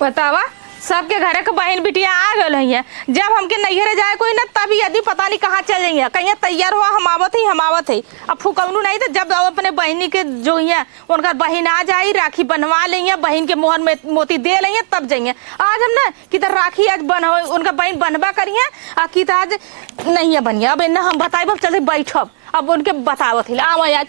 बतावा सबके घरे के बहन बिटिया आ गल है। जब हमके नैहरे जाए कोई ना तभी यदि पता नहीं कहाँ चल जाइए, कहीं तैयार हुआ हम आवत है। अब फुकौनू नहीं तो जब अपने बहनी के जो है उनका बहन आ जाई, राखी बनवा लेंगे, बहन के मोहर में मोती दे लेंगे तब जाइए। आज हम ना कि राखी आज बन उनका बहन बनवा करिए आ कि आज नहीं है बनिए। अब इन्ना हम बताए चलते बैठब अब उनके बतावत है आवा आज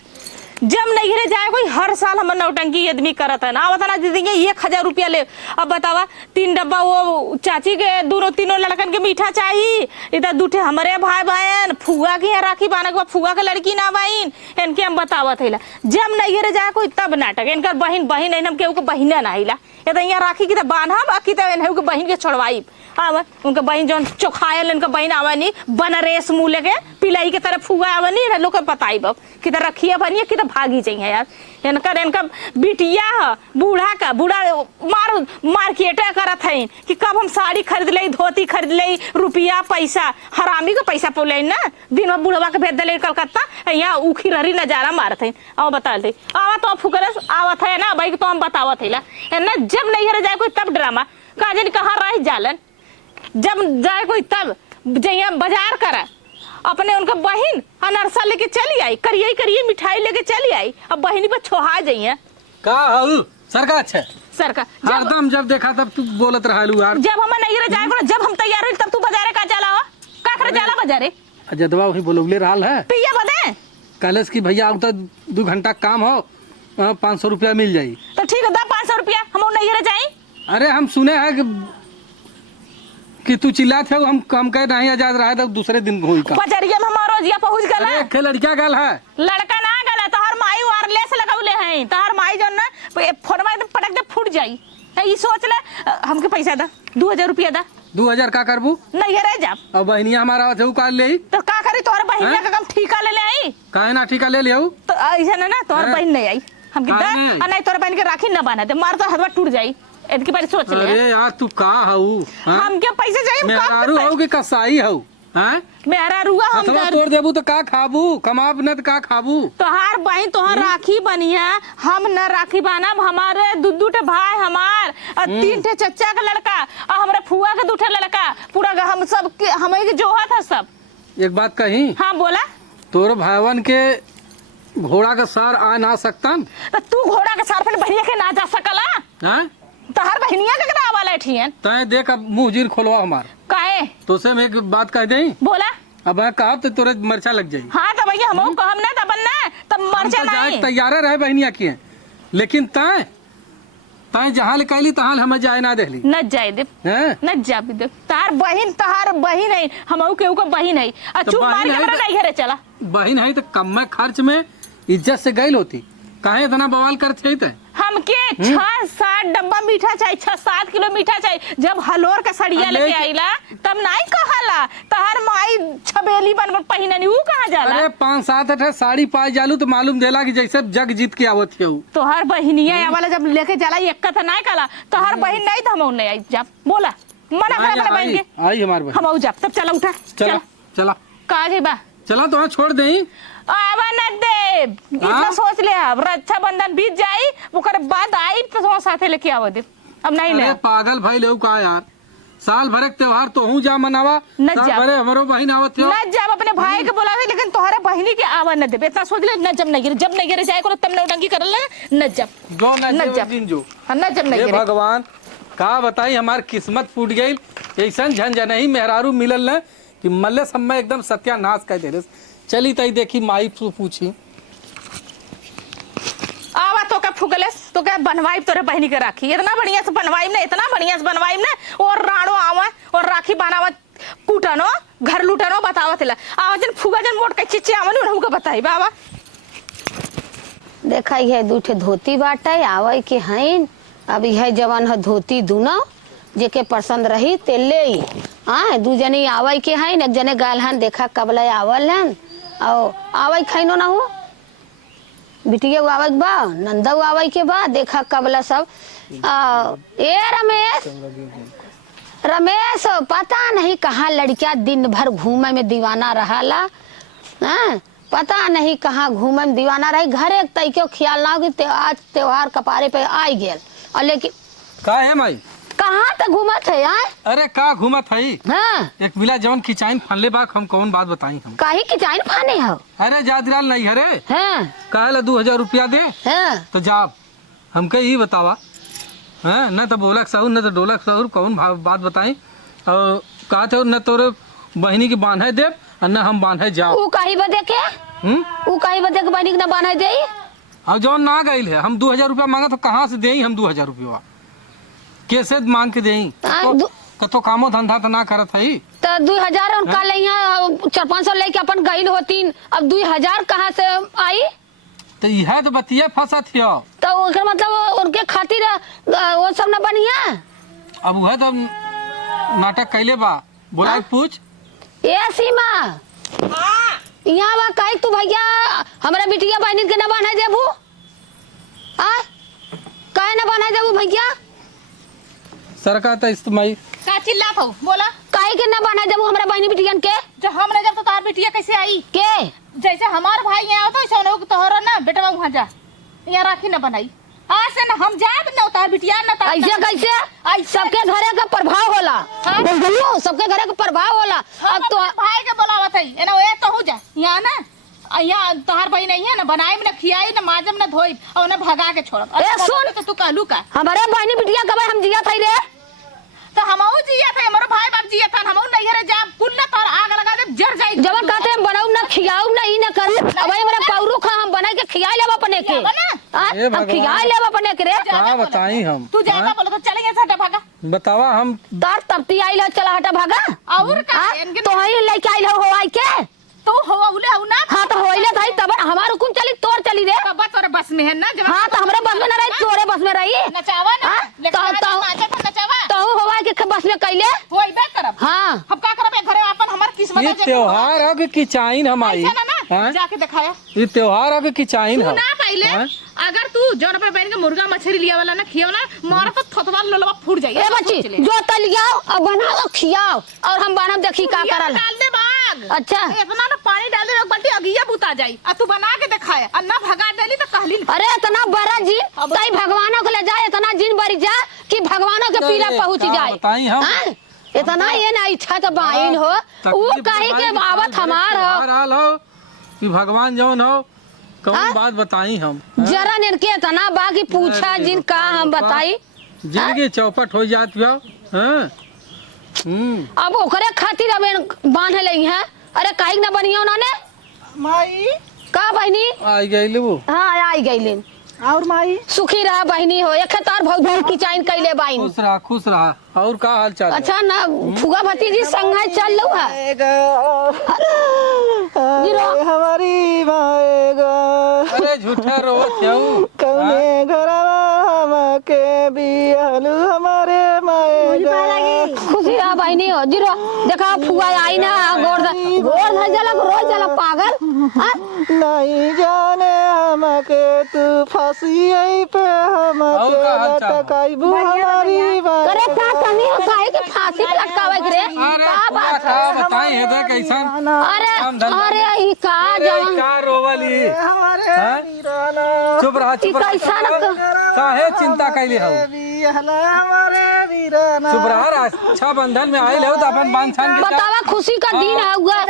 जब नैहरे जाए कोई हर साल हम नौटंकी आदमी करत है ना। आवत ना दीदी 1000 रुपया ले। अब बतावा 3 डब्बा वो चाची के तीनों लड़कन के मीठा चाहिए, इधर दूठे हमारे भाई बहन फुआ की है राखी बाना के फुआ के लड़की ना बहन इनके हम बतावत है। जब नैहरे जाए कोई तब नाटक इनकर बहन बहन हम केहू के बहिने ना हिला ये तो यहाँ राखी की बांधब कि के बहन के छोड़वाई। आवा उनका बहन जो चौखायल उनका बहन आवनी बनरेस मुँह लेके पिलाई के तरह फुआ आवनी लोग के बताई बब कि रखिया बनिए कि भागी चाहिए यार। इनका बिटिया है बूढ़ा का बूढ़ा मार्केटे करत है कि कब हम साड़ी खरीद ले धोती खरीद ले रुपया पैसा हरामी का पैसा पोले ना दिन में बुढ़वा के भेज दिले कलकत्ता यहाँ उखी रही नजारा मारत है। अब बता दे आवा तो फुकर आवत है ना भाई तो हम बतावत है ना। जब नहीं जाए कोई तब ड्रामा काजन कहाँ रह जालन जब जाए कोई तब जइया बाजार करा अपने उनका बहन अनरसा लेके चली आई करिए मिठाई लेके चली आई। अब बहनी पर छोहा जाइए का हऊ सरका अच्छा सरका हरदम जब देखा तब तू बोलत रहलू यार। जब हम नहीं जाए को जब हम तैयार हुई तब तू बाजारे का चला हो का करे जाला बाजारे जदवा वही बोलौले रहल है पिया बदे कलस की भैया अब तो 2 घंटा काम हो 500 रुपया मिल जाई तो ठीक है 500 रुपया हम नहीं जाए। अरे हम सुने हैं कि तू चिल्लात है हम कह नहीं आजाद रहा तो दूसरे दिन हुई का बजरिया में हमारो जिया पहुंच गला अरे लड़का गल है लड़का ना गला तोहर माई वायरलेस लगाउले हैं तोहर माई जो ना फोन में पटक दे फूट जाई ये सोच ले हमके पैसा दा 2000 रुपया दा 2000 का करबू नहीं रह जा। अब बहनिया हमारा थे का ले तो का करी तोहर बहनिया का काम ठेका ले आई काहे ना ठेका ले लियो तो ऐसा ना तोहर बहन नहीं आई हमके दा नहीं तोहर बहन के राखी ना बना दे मार तो हथवा टूट जाई इनके बारे सोच ले। अरे यार तू का हऊ हम क्या पैसे चाहिए मेहरारू हऊ कि कसाई हऊ हैं मेरा रुआ हम तोड़ देबू तो का खाबू कमाब न तो का खाबू तोहार बहन तोहार राखी बनिया हम न राखी बानब हमारे दूटे भाई हमार 3 ठे चच्चा का लड़का और हमारे फुआ के 2 ठे लड़का पूरा हम सब के हमें के जोहत है सब। एक बात कही हाँ बोला तोर भाईवन के घोड़ा का सार आ ना सकतन तो तू घोड़ा के सार पर बहनिया के ना जा सकला हैं तोहार बहनिया के करा वाला ठियन तय देख अब मुंह जीर खोलवा हमार काहे तो से मैं एक बात कह दई बोला अब मैं कहा तो तोरे मरचा लग जाई। हाँ तो भैया हम कहम ना तब ना तब मरचा नहीं तैयार रहे बहनिया की लेकिन तय तय जहाँ ले कहली तहाँ हम जाए ना देली न जाए दे न जा भी दे तहार बहन है हम केहू का बहन है चुप मार के हमरा नहीं घरे चला बहन है तो कम में खर्च में इज्जत से गई होती काहे इतना बवाल करते थे हमके 6-7 डब्बा मीठा चाहिए 6-7 किलो मीठा चाहिए। जब हलोर का सड़िया लेके आईला तब नहीं कहला तहर माई छबेली बन पहिननी ऊ कहाँ जाला। अरे 5-7 साड़ी पाई जालू तो मालूम देला कि जैसे जग जीत के आवत है तो हर बहनिया वाला जब लेके जाला एक तो नहीं कहला तो हर बहन नहीं तो हम नहीं आई जब बोला मना कर अपने बहन के आई हमार बहन हम जब तब चला उठा चला कहा गई बा चला तो छोड़ दे आवा न दे इतना सोच ले अब रक्षाबंधन बीत जाई ओकर बाद आई तो साथे लेके आवे दे अब नहीं ले पागल भाई ले का यार साल भर के त्योहार तो हूं जा मनावा साल भरे हमरो बहन आवत हो न जब अपने भाई के बुलावे लेकिन तोहरे बहनी के आवा न दे इतना सोच ले न जब नहीं गिरे जाए को तब नौटंकी करल न जब जो न जब दिन जो न जब नहीं गिरे भगवान का बताई हमार किस्मत फूट गई ऐसन झंझनही मेहरारू मिलल न कि मल्ले समय एकदम सत्यानाश कर दे चली तई देखी माई पूछी आवा तो क्या फुगलेस तो क्या बनवाई तोरे बहनी के राखी इतना बढ़िया से बनवाई ना इतना बढ़िया से बनवाई ना और राणो आवा और राखी बनावा कूटनो घर लूटनो बतावा तिला आवा जन फुगा जन मोट के चिच्चे आवन हमको बताई बाबा देखा है 2 ठे धोती बाटे आवे के हईन अब यह जवान है धोती दुनो जेके पसंद रही ते ले हाँ 2 जनी आवे के हईन एक जने गालहन देखा कबले आवल हन और आवे खैनो ना हो बिटिया आवे बा नंदा आवे के बा देखा कबला सब ए रमेश पता नहीं कहाँ लड़किया दिन भर घूमे में दीवाना रहाला हाँ पता नहीं कहाँ घूमे में दीवाना रही घरे तय क्यों ख्याल ना हो कि आज त्योहार कपारे पे आई गेल और लेकिन का है माई का कहाँ तक घूमत है यार? अरे का घूमत है? हाँ एक मिला जवन खिंचाइन फनले बा हम कौन बात बताई हम। काहे की चाइन फाने हो? अरे जादराल नहीं हरे हाँ काहे 2000 रुपया दे हाँ तो जाब हमके ही बतावा। हाँ न तो बोलक सहूर न तो डोलक सहूर कौन बात बताई। और कहा थे न तोरे बहनी की बांधे दे और न हम बांधे जाओ। ऊ काहे बदे के? ऊ काहे बदे के बहनी के ना बांधे दे? अब जौन ना गई है हम 2000 रुपया मांगा तो कहाँ से दे हम 2000 रुपया कैसे मांग के दे? तो कामो धंधा तो ना करत है तो 2000 उनका ले 400-500 लेके अपन गई होतीन। अब 2000 कहाँ से आई? तो यह तो बतिया फंसत हियो। तो ओकर मतलब उनके खातिर वो सब ना बनिया। अब वह तो नाटक कैले बा बोला पूछ। ए सीमा यहाँ बा काहे तू भैया हमरा बिटिया बहनी के ना बना देबू? काहे ना बना देबू भैया? सरकार तो इस्तेमाल का चिल्लात हो बोला? काहे के ना बना देबू हमरा बहनी बिटियन के? जो हम रह जब तो तार बिटिया कैसे आई? के जैसे हमार भाई यहाँ तो ऐसा हो तोहरा ना बेटवा वहाँ जा यहाँ राखी न बनाई। आज से ना हम जाब न तार बिटिया न तार ऐसे कैसे? सबके घरे का प्रभाव होला। बोलो सबके घरे का प्रभाव होला। अब तो भाई के बोलावत है एना ओए तो हो जा यहाँ ना यहाँ तोहार भाई नहीं है ना बनाई में ना खियाई ना माजम ना धोई और ना भगा के छोड़ब। ए सुन तो तू कहलू का हमारे बहनी बिटिया कब हम जिया था रे? तो हमहू जिया था हमारो भाई बाप जिया था हमहू नहीं रे जा कुल ना तोर आग लगा दे जर जाई। जब कहते हम बनाऊ ना खियाऊ ना ई ना कर अब हमरा पौरू खा हम बना के खिया लेब अपने के। हम खिया लेब अपने के रे। का बताई हम? तू जाएगा बोलो तो चले यहाँ से भागा बतावा हम दर तपती आइल चला हटा भागा। और का तो ही लेके आइल हो आई के तू होवा उले हो ना? हाँ तो होइले थाई तब हमार हुकुम चली तोर चली रे। तब तोरे बस में है ना जब हाँ तो हमरे बस में ना रही तोरे बस में रही। नचावा ना तो नचावा तो होवा के बस में कैले होई बे करब। हाँ हम का करब घरे अपन हमार किस्मत ये त्योहार है कि चाइन हमारी जाके दिखाया ये त्योहार है कि चाइन है ना पहले अगर तू जौन पे बहन के मुर्गा मछली लिया वाला ना खियो ना मारा तो थोतवा लोलवा फूट जाई। ए बच्ची जो तलियाओ और बनाओ खियाओ और हम बनब देखी का करल। डाल दे बाग। अच्छा इतना ना पानी डाल दे एक बाल्टी अगिया बुता जाई आ तू बना के दिखाया और ना भगा देली तो कहली अरे इतना बड़ा जीन तई भगवानों को ले जाए इतना जीन बड़ी जा कि भगवानों के पीला पहुंच जाए। बताई हम इतना ये ना इच्छा तो बाइन हो वो काहे के आवत हमार हो कि भगवान जौन हो कौन बात बताई हम जरा इनके इतना बाकी पूछा जिन का हम बताई जिंदगी चौपट हो जात बा। अब ओकरे खातिर अब बांध लई है। अरे काहे ना बनियो उन्होंने माई का बहनी आई गई वो। हाँ आई गईलिन और माई सुखी रहा बहनी हो एक तार भौजी की चाइन कैले बाइन। खुश रहा और का हाल चाल? अच्छा ना फुगा भतीजी संग है चल लो है हमारी माएगा अरे झूठा रोवत हूँ कौने घरवा हमके बियालू हमारे माएगा। खुशी रहा बहनी हो जीरो देखा फुगा आई ना गोड़ जलक रोज जलक पागल। नहीं जाने हमके तू फांसी पे हमके लटकाइबू हमारी करे का कमी हो काहे के फांसी पे लटकावे रे? अरे का बात का बताई है देख कैसन अरे ई का जवन का रोवली हमारे वीराना चुप रहा कैसा काहे चिंता कैली हो? हमारे वीराना चुप रहा अच्छा बंधन में आइल हो तो अपन बांध छान के बतावा खुशी का दिन है हुआ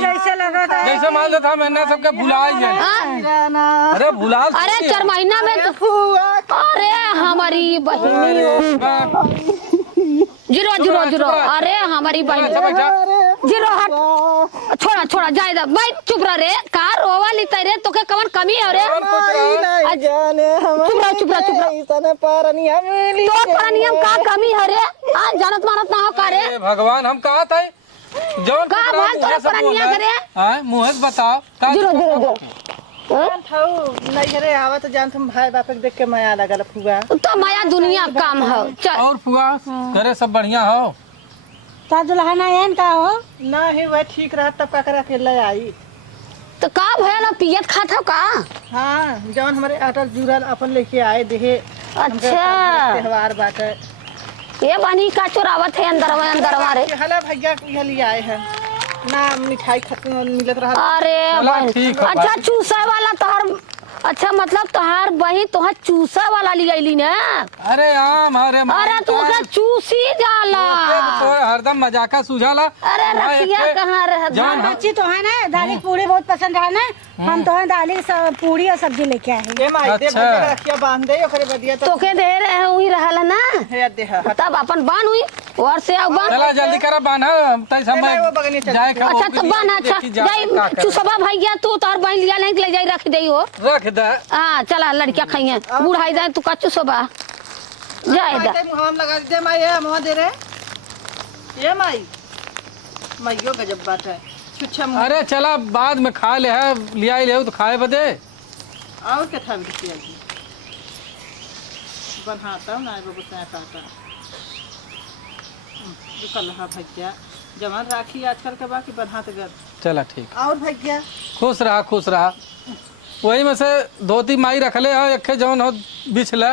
जैसे लगा था जैसे मान लो था मैंने सबके भुला वीराना। अरे भुला अरे 4 महीना में तो अरे हमारी बहनी जीरो जीरो जीरो अरे हमारी बहनी जीरो हट छोड़ा जाए दा भाई चुप रह रे का रोवा ली रे तो के कवन कमी है रे? चुप रह परनिया मिली तो परनियम का कमी है रे? हां जानत मानत ना हो का रे? भगवान हम कहा था जौन का भाल तोरा परनिया करे हां मुंह से बताओ का जीरो जीरो नहीं रे आवत जान तुम भाई बाप के देख के माया लगल फुगा। तो माया दुनिया काम है चल और फुआ करे सब बढ़िया हो ता दुल्हना एन का हो ना ही वह ठीक रहा तब का करा के ले आई तो का भयल पियत खात हो का? हां जौन हमारे अटल जुड़ल अपन लेके आए देहे अच्छा त्योहार बाटे ये बनी का चोरावत है अंदरवा रे? हला भैया के लिए आए हैं ना मिठाई खत्म मिलत रहा। अरे ठीक है अच्छा चूसा वाला तोहर अच्छा मतलब तोहार बहिन तोहार चूसा वाला लियाली ना। अरे आम अरे अरे तू के चूसी जाला। तो हरदम मजाका सुझाला। अरे रखिया कहाँ रह जवन बच्ची तो है ना दाल की पूरी बहुत पसंद है ना, हम तो दाल की पूरी और सब्जी लेके आए हैं। अच्छा रखिया बांध दे ओकरे बदिया तो तोके दे रहे हुई रहला ना हे दे हा तब अपन बान हुई और से अब बान। चला जल्दी करा बांधा तई समय वो बगनी चल जाए अच्छा तो बान अच्छा जाई चुसबा भैया तू तोहर बहन लिया नहीं ले जाई रख दई हो। रख दे। हां चला लड़कियां खाइए बुढ़ाई जाए तू का चुसबा जाए दा। हम लगा दे माई है मुंह दे रे ये माई माईयो गजब बात है छुच्छा मुंह अरे चला बाद में खा ले है लिया ही ले तो खाए बदे। और क्या था बिटिया जी बनाता हूं ना बाबू से काटा जो कल्हा भैया जवान राखी आजकल के बाकी बनाते कर चला ठीक। और भैया खुश रहा खुश रहा। वही में से धोती माई रखले है एक जवन हो बिछला।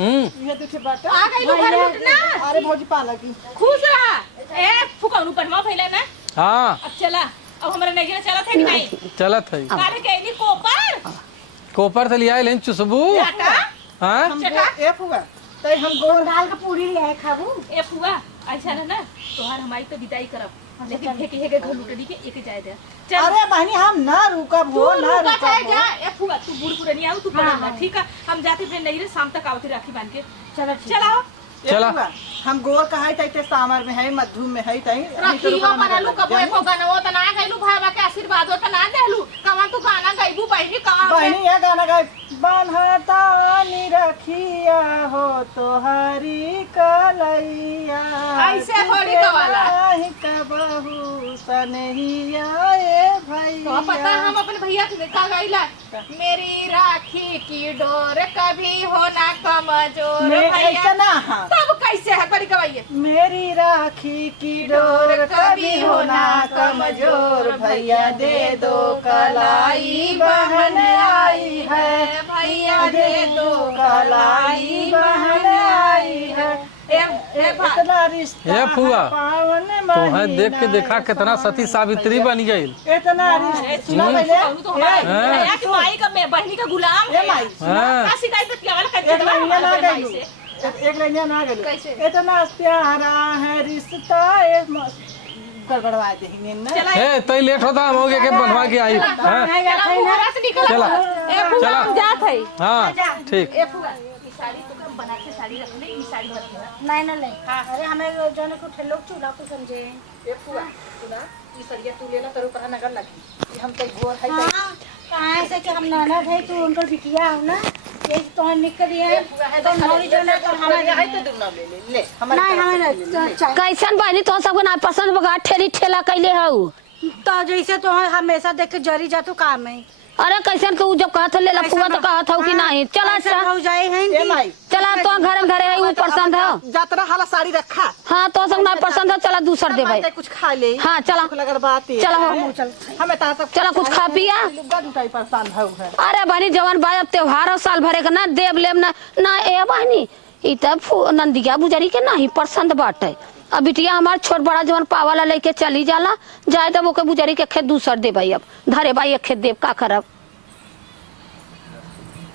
ये देखे बात आ गई तो घर लुटना। अरे भौजी पाला की खुश रहा। ए फुकौनु बनवा फैला ना। हाँ अब चला अब हमारे नगीना चला थे कि नहीं। चलत है। काले के नी कोपर कोपर से लिया लेन चुसबू। जाटा हाँ चटा ए फुआ तई हम गोल दाल का पूरी ले आए खाबू। ए फुआ अच्छा ना तोहार हमारी तो विदाई करब लेकिन फेंके हेगे घर लुटनी के एक जाए दे। चल अरे बहनी हम ना रुकब तू हो ना रुका रुकब है हो। जा। ए फुआ तू बूढ़ पुरानी आओ तू पढ़ना ठीक है। हम जाते फिर नहीं रे शाम तक आवती राखी बांध के। चलो चलाओ चला। हम गोर कहा तैते सामर में है मधु में है तई रखियो बनलू कबो एको गनवो त ना गइलू भाईबा के आशीर्वाद हो त ना देलू कवन तू गाना गइबू बहिनी कहां है। बहनी ये गाना गाय बान्हता नी रखिया हो तोहारी कलैया ऐसे होली कवाला। ही कबहू सनहिया ए तो पता भैया हम अपने भैया के का गइला मेरी राखी की डोर कभी हो ना कमजोर मैं भैया इतना हाँ तब कैसे है बड़ी गवाइए। मेरी राखी की डोर कभी होना कमजोर भैया दे दो कलाई बहन आई है भैया दे दो कलाई बहन आई है इतना रिश्ता ए फुआ, पावन तो है देख के देखा कितना सती सावित्री बन गई। इतना रिश्ता पहले तो हमारे भैया की माई का बहनी का गुलाम है। माई हाँ का शिकायत तो किया वाला एक लाइन ना कच्चे गई एक लाइन ना गई कैसे? इतना प्यारा है रिश्ता गड़बड़वा देंगे ना चला ए तई लेट होता हम हो गए के बनवा के आई। हाँ चला से निकल चला। ए फुआ चला। हम जात है। हाँ ठीक। ए फुआ ई साड़ी तो हम बना के साड़ी रख ले ई साड़ी मत लेना। नहीं ना ले अरे हमें जो ने कुछ लोग चूल्हा को समझे। ए फुआ सुना ई सरिया तू लेना तेरे ऊपर नगर लगी ई हम तई घोर है हाँ कहाँ ऐसे कि हम ननद है तू उनको बिटिया हो ना ये तो निकल दिया है तो हमारी जो ना तो हमारे है तो दुना ले ले ले नहीं हमें कैसन बहनी तो सब ना पसंद बगा ठेली ठेला कैले हऊ। तो जैसे तो हमेशा देख के जरी जा तू काम है अरे कैसन तू जब कहत ले लफुआ तो कहत हऊ कि नहीं। चला ऐसा अच्छा हो जाए है ए माई चला तो घर घरे है वो पसंद है। जातरा हाला साड़ी रखा हाँ तो सब ना पसंद है चला दूसर दे भाई। कुछ खा ले हाँ चला लगल बात है चला हो हमें ता सब चला कुछ खा पिया। लुगा जुटाई परेशान भऊ है अरे बहनी जवान भाई अब त्योहार और साल भरे का ना देव लेम ना ए बहनी ई तब नंदिया बुजरी के नहीं पसंद बाटे। अब बिटिया हमार छोट बड़ा जवान पावाला लेके चली जाला जाए तब ओके बुजरी के खेत दूसर दे भाई अब धरे भाई एक खेत देव का करब।